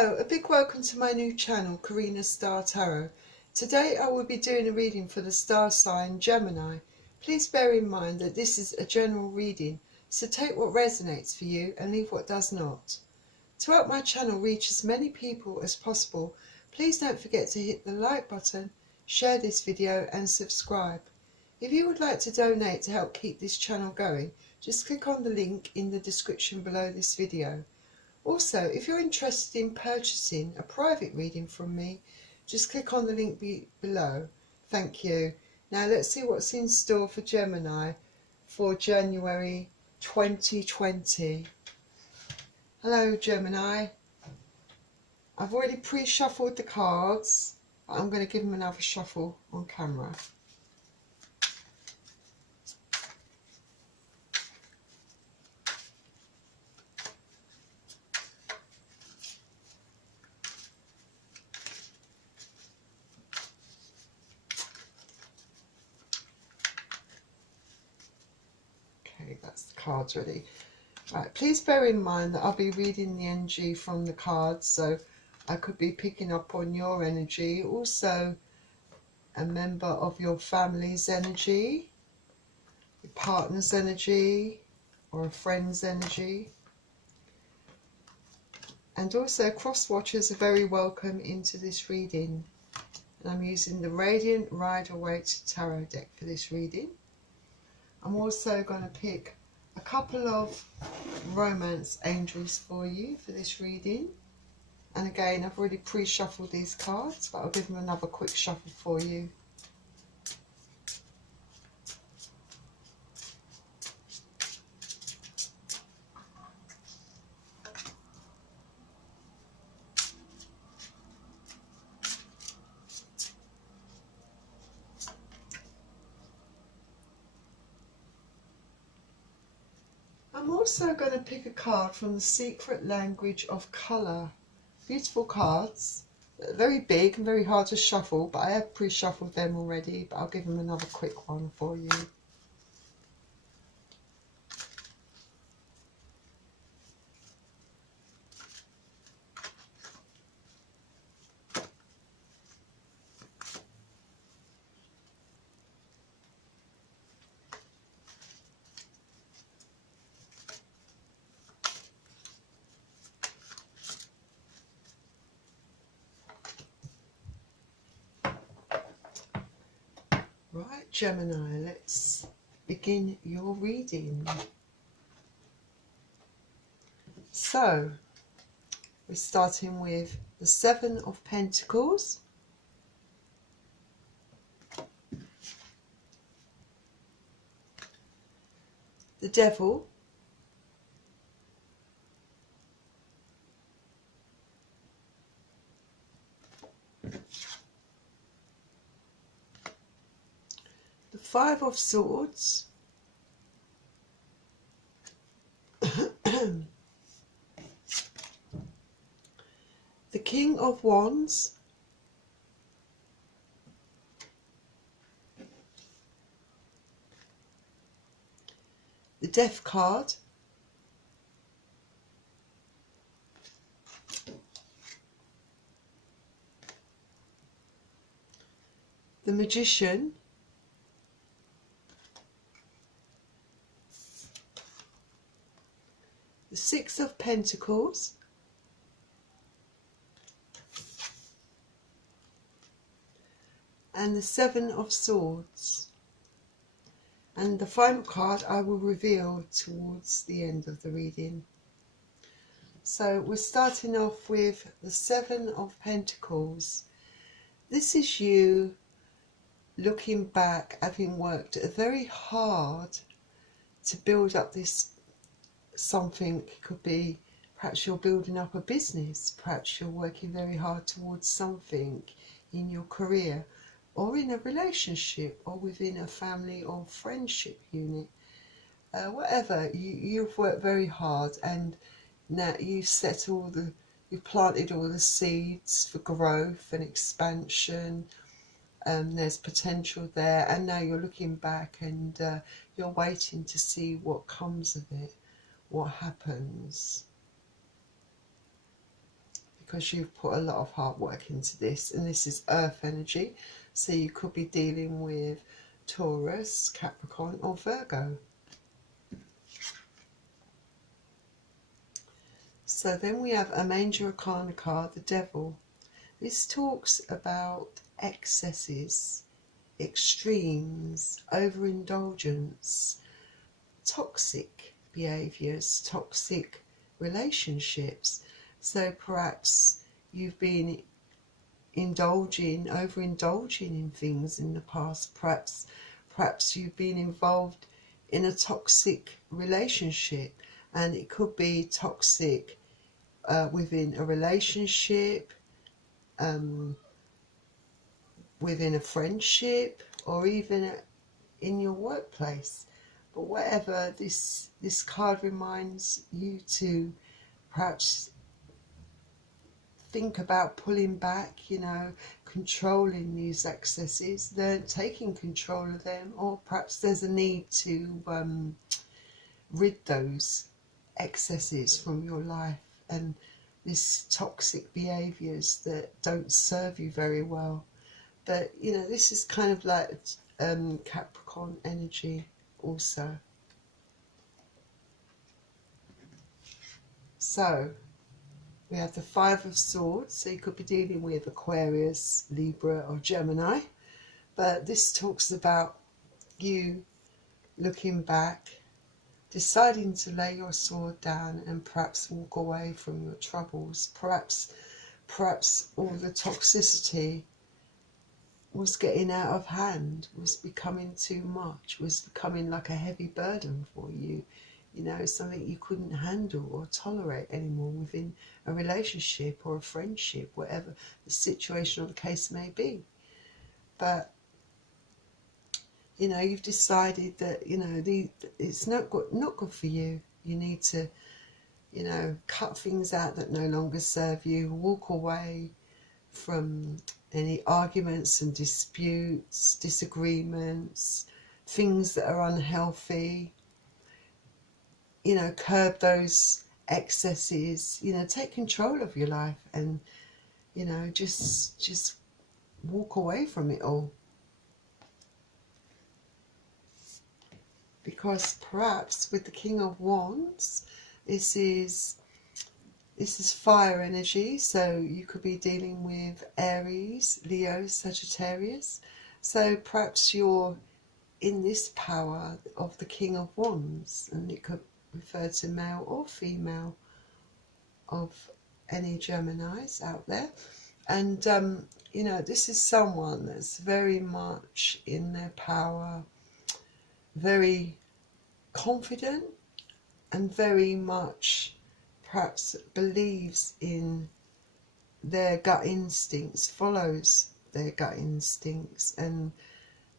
Hello, a big welcome to my new channel, Karina Star Tarot. Today I will be doing a reading for the star sign Gemini. Please bear in mind that this is a general reading, so take what resonates for you and leave what does not. To help my channel reach as many people as possible, please don't forget to hit the like button, share this video and subscribe. If you would like to donate to help keep this channel going, just click on the link in the description below this video. Also, if you're interested in purchasing a private reading from me, just click on the link below. Thank you. Now let's see what's in store for Gemini for January 2020. Hello Gemini. I've already pre-shuffled the cards, but I'm going to give them another shuffle on camera. That's the cards ready. Right, please bear in mind that I'll be reading the energy from the cards, so I could be picking up on your energy, also a member of your family's energy, your partner's energy, or a friend's energy. And also cross watchers are very welcome into this reading. And I'm using the Radiant Rider-Waite Tarot deck for this reading. I'm also going to pick a couple of romance angels for you for this reading. And again, I've already pre-shuffled these cards, but I'll give them another quick shuffle for you. I'm also going to pick a card from the Secret Language of Colour. Beautiful cards, very big and very hard to shuffle, but I have pre-shuffled them already, but I'll give them another quick one for you. Right, Gemini, let's begin your reading. So, we're starting with the Seven of Pentacles, the Devil, the Five of Swords, the King of Wands, the Death card, the Magician, the Six of Pentacles, and the Seven of Swords. And the final card I will reveal towards the end of the reading. So we're starting off with the Seven of Pentacles. This is you looking back, having worked very hard to build up this something. It could be perhaps you're building up a business, perhaps you're working very hard towards something in your career, or in a relationship, or within a family or friendship unit. Whatever, you've worked very hard, and now you've planted all the seeds for growth and expansion. There's potential there, and now you're looking back and you're waiting to see what comes of it, what happens. because you've put a lot of hard work into this, and this is earth energy, so you could be dealing with Taurus, Capricorn or Virgo. So then we have a Major Arcana card, the Devil. This talks about excesses, extremes, overindulgence, toxic behaviours, toxic relationships. So perhaps you've been overindulging in things in the past. Perhaps you've been involved in a toxic relationship, and it could be toxic within a relationship, within a friendship, or even in your workplace. But whatever, this card reminds you to perhaps think about pulling back, controlling these excesses, then taking control of them, or perhaps there's a need to rid those excesses from your life and these toxic behaviours that don't serve you very well. But this is kind of like Capricorn energy also. So we have the Five of Swords, so you could be dealing with Aquarius, Libra or Gemini. But this talks about you looking back, deciding to lay your sword down and perhaps walk away from your troubles. Perhaps all the toxicity was getting out of hand, was becoming too much, was becoming like a heavy burden for you. Something you couldn't handle or tolerate anymore within a relationship or a friendship, whatever the situation or the case may be. But you've decided that it's not good for you. You need to cut things out that no longer serve you, walk away from any arguments and disputes, disagreements, things that are unhealthy. Curb those excesses, take control of your life and, just walk away from it all. Because perhaps with the King of Wands, this is fire energy, so you could be dealing with Aries, Leo, Sagittarius. So perhaps you're in this power of the King of Wands, and it could refer to male or female of any Geminis out there. And this is someone that's very much in their power, very confident, and very much perhaps believes in their gut instincts, follows their gut instincts, and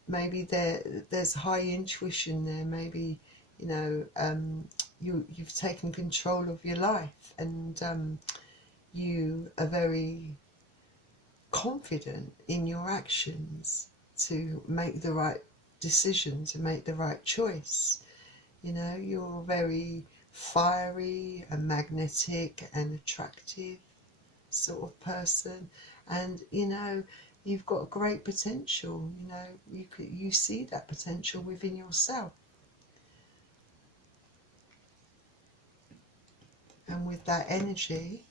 maybe there's high intuition there. Maybe you've taken control of your life, and you are very confident in your actions to make the right decision, to make the right choice. You're very fiery and magnetic and attractive sort of person, and you've got great potential. You see that potential within yourself. And with that energy,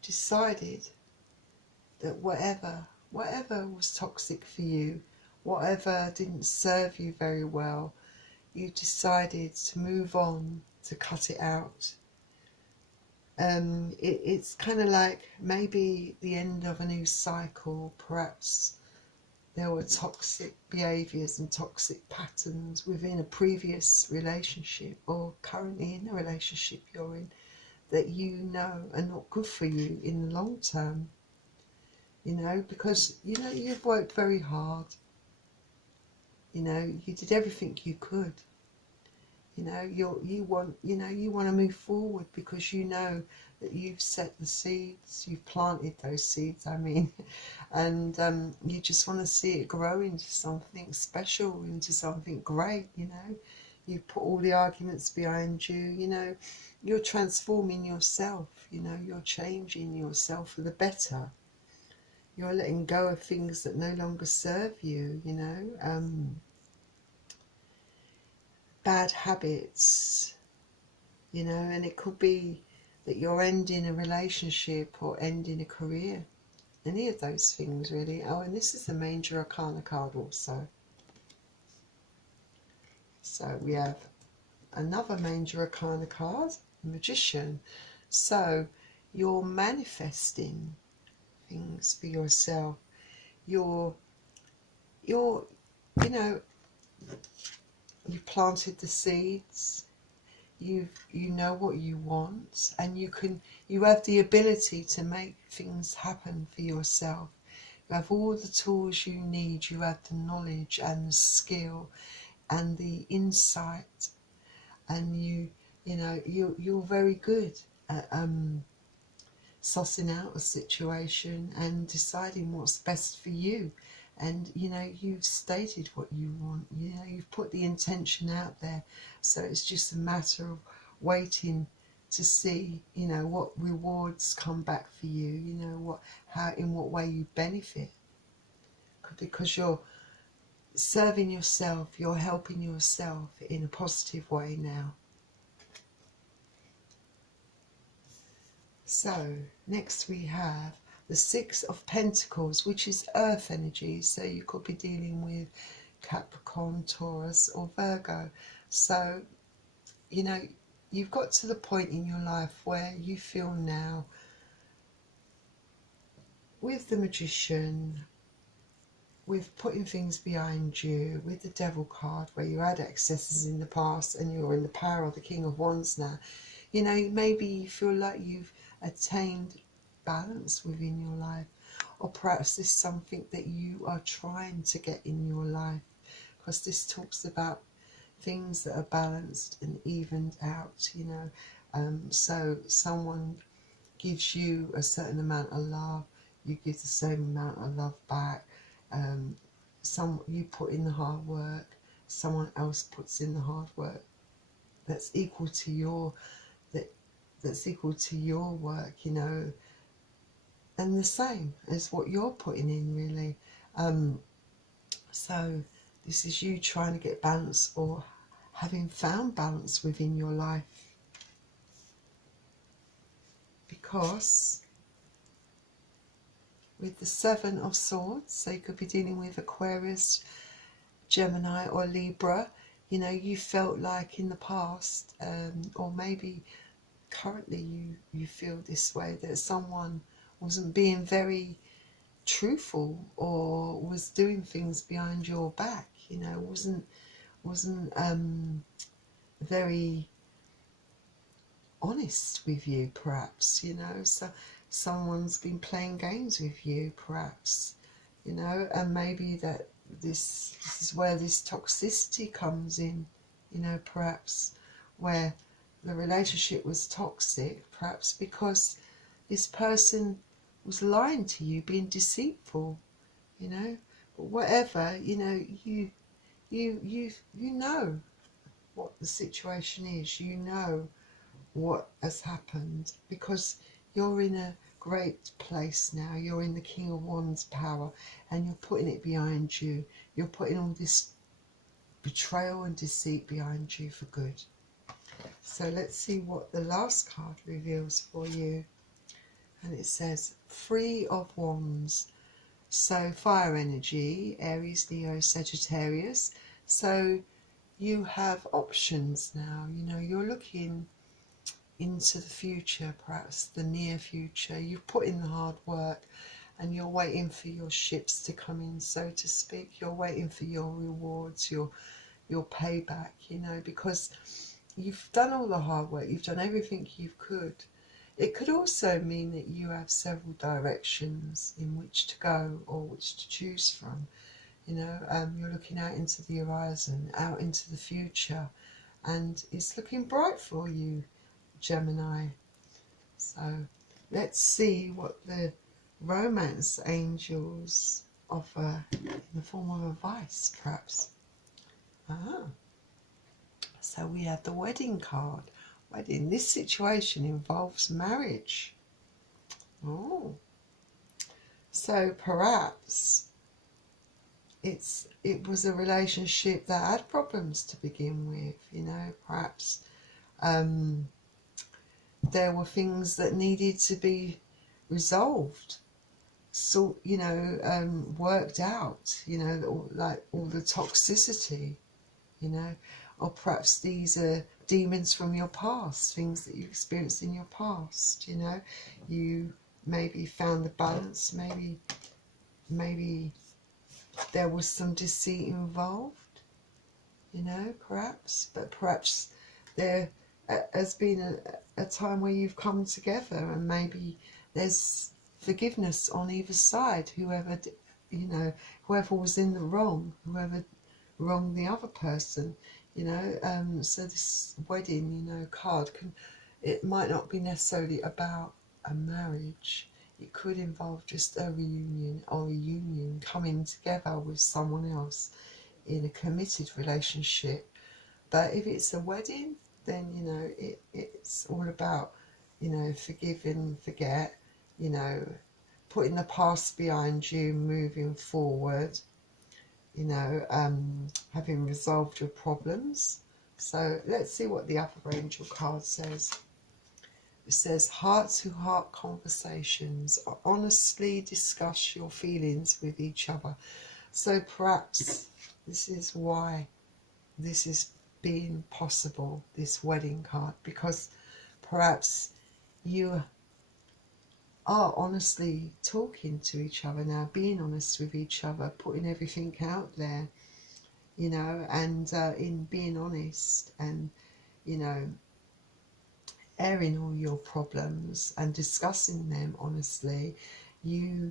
decided that whatever was toxic for you, whatever didn't serve you very well, you decided to move on, to cut it out. It's kind of like maybe the end of a new cycle. Perhaps there were toxic behaviours and toxic patterns within a previous relationship, or currently in the relationship you're in, that are not good for you in the long term. Because you've worked very hard. You did everything you could. You want to move forward because that you've set the seeds, you've planted those seeds, and you just want to see it grow into something special, into something great. You've put all the arguments behind you, you know. You're transforming yourself, you know. You're changing yourself for the better. You're letting go of things that no longer serve you, you know. Bad habits, you know, and it could be that you're ending a relationship or ending a career. Any of those things, really. Oh, and this is the Major Arcana card also. So we have another Major Arcana card, Magician. So you're manifesting things for yourself. You know, you planted the seeds. You know what you want, and you have the ability to make things happen for yourself. You have all the tools you need. You have the knowledge and the skill and the insight, and you know you're very good at sussing out a situation and deciding what's best for you. And you know, you've stated what you want, you know, you've put the intention out there. So it's just a matter of waiting to see, you know, what rewards come back for you, you know, in what way you benefit. Because you're serving yourself, you're helping yourself in a positive way now. So next we have the Six of Pentacles, which is earth energy. So you could be dealing with Capricorn, Taurus or Virgo. So, you know, you've got to the point in your life where you feel now, with the Magician, with putting things behind you, with the Devil card, where you had excesses in the past and you're in the power of the King of Wands now. You know, maybe you feel like you've attained balance within your life, or perhaps this is something that you are trying to get in your life, because this talks about things that are balanced and evened out, you know. So someone gives you a certain amount of love, you give the same amount of love back. You put in the hard work, someone else puts in the hard work that's equal to your work, you know, and the same as what you're putting in, really. So this is you trying to get balance, or having found balance within your life, because with the Seven of Swords, so you could be dealing with Aquarius, Gemini or Libra. You know, you felt like in the past, or maybe currently you feel this way, that someone wasn't being very truthful or was doing things behind your back, you know, wasn't very honest with you, perhaps, you know. So someone's been playing games with you, perhaps, you know, and maybe that this is where this toxicity comes in, you know, perhaps where the relationship was toxic, perhaps because this person was lying to you, being deceitful, you know. But whatever, you know, you know what the situation is, you know what has happened, because you're in a great place now. You're in the King of Wands power, and you're putting it behind you. You're putting all this betrayal and deceit behind you for good. So let's see what the last card reveals for you. And it says Three of Wands. So fire energy, Aries, Leo, Sagittarius. So you have options now. You know, you're looking into the future, perhaps the near future. You've put in the hard work and you're waiting for your ships to come in, so to speak. You're waiting for your rewards, your payback, you know, because you've done all the hard work, you've done everything you could. It could also mean that you have several directions in which to go or which to choose from. You know, you're looking out into the horizon, out into the future, and it's looking bright for you, Gemini. So let's see what the romance angels offer in the form of advice, perhaps. So we have the wedding card. Wedding. This situation involves marriage. Oh. So perhaps it was a relationship that had problems to begin with, you know, perhaps there were things that needed to be resolved, so, you know, worked out, you know, like all the toxicity, you know, or perhaps these are demons from your past, things that you experienced in your past, you know, you maybe found the balance, maybe there was some deceit involved, you know, perhaps, but perhaps there has been a time where you've come together and maybe there's forgiveness on either side, whoever, you know, whoever was in the wrong, whoever wronged the other person, you know, so this wedding, you know, card it might not be necessarily about a marriage. It could involve just a reunion or a union, coming together with someone else in a committed relationship. But if it's a wedding, then, you know, it's all about, you know, forgive and forget, you know, putting the past behind you, moving forward, you know, having resolved your problems. So let's see what the other angel card says. It says, heart-to-heart conversations. Honestly discuss your feelings with each other. So perhaps this is why this is being possible, this wedding card, because perhaps you are honestly talking to each other now, being honest with each other, putting everything out there, you know, and in being honest and, you know, airing all your problems and discussing them honestly, you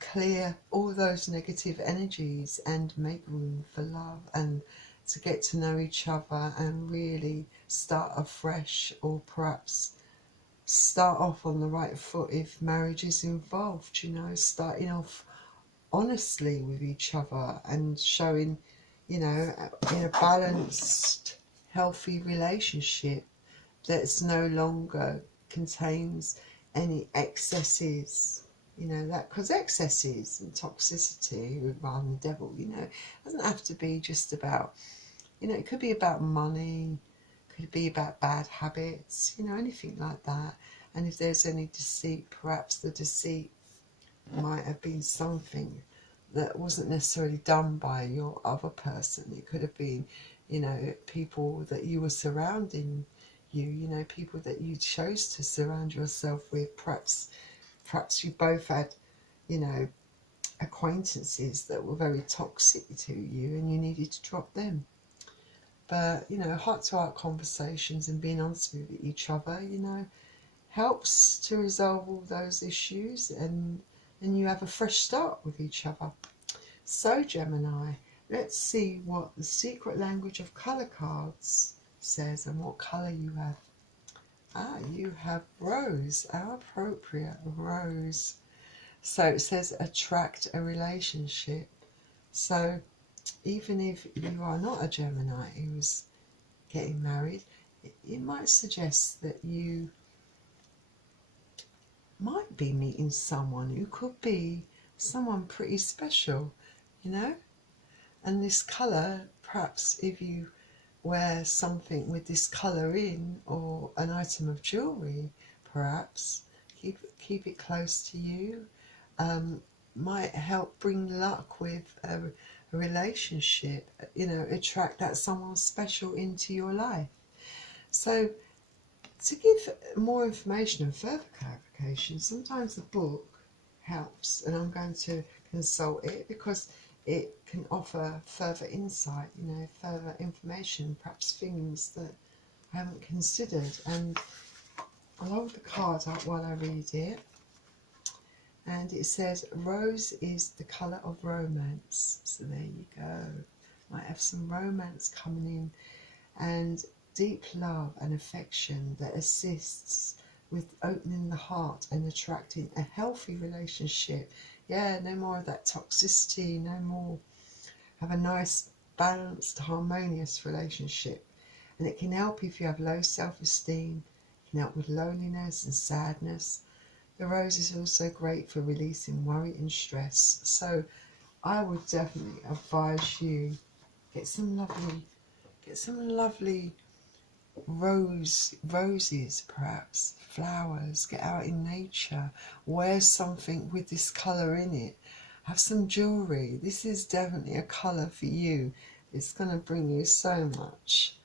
clear all those negative energies and make room for love and to get to know each other and really start afresh, or perhaps start off on the right foot if marriage is involved, you know, starting off honestly with each other and showing, you know, in a balanced, healthy relationship that's no longer contains any excesses, you know, that, because excesses and toxicity would run the devil, you know. It doesn't have to be just about, you know, it could be about money, could be about bad habits, you know, anything like that. And if there's any deceit, perhaps the deceit might have been something that wasn't necessarily done by your other person. It could have been, you know, people that you were surrounding you know, people that you chose to surround yourself with. Perhaps you both had, you know, acquaintances that were very toxic to you and you needed to drop them. But, you know, heart-to-heart conversations and being honest with each other, you know, helps to resolve all those issues, and you have a fresh start with each other. So, Gemini, let's see what the secret language of colour cards says and what colour you have. You have rose. How appropriate, rose. So it says attract a relationship. So even if you are not a Gemini who's getting married, it might suggest that you might be meeting someone who could be someone pretty special, you know. And this colour, perhaps if you wear something with this colour in, or an item of jewellery, perhaps keep it close to you, might help bring luck with a relationship, you know, attract that someone special into your life. So to give more information and further clarification, sometimes the book helps, and I'm going to consult it because it can offer further insight, you know, further information, perhaps things that I haven't considered. And I'll hold the card up while I read it. And it says, rose is the colour of romance. So there you go. Might have some romance coming in, and deep love and affection that assists with opening the heart and attracting a healthy relationship. Yeah, no more of that toxicity, no more. Have a nice, balanced, harmonious relationship. And it can help if you have low self-esteem. It can help with loneliness and sadness. The rose is also great for releasing worry and stress. So I would definitely advise you get some lovely roses, perhaps flowers. Get out in nature. Wear something with this colour in it. Have some jewellery. This is definitely a colour for you. It's going to bring you so much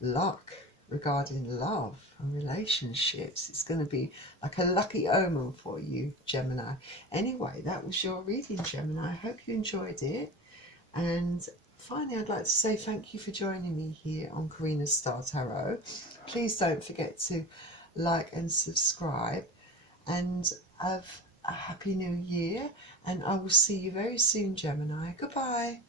luck regarding love and relationships. It's going to be like a lucky omen for you, Gemini. Anyway, that was your reading, Gemini. I hope you enjoyed it. And finally, I'd like to say thank you for joining me here on Karina Star Tarot. Please don't forget to like and subscribe, and have a happy new year, and I will see you very soon, Gemini. Goodbye.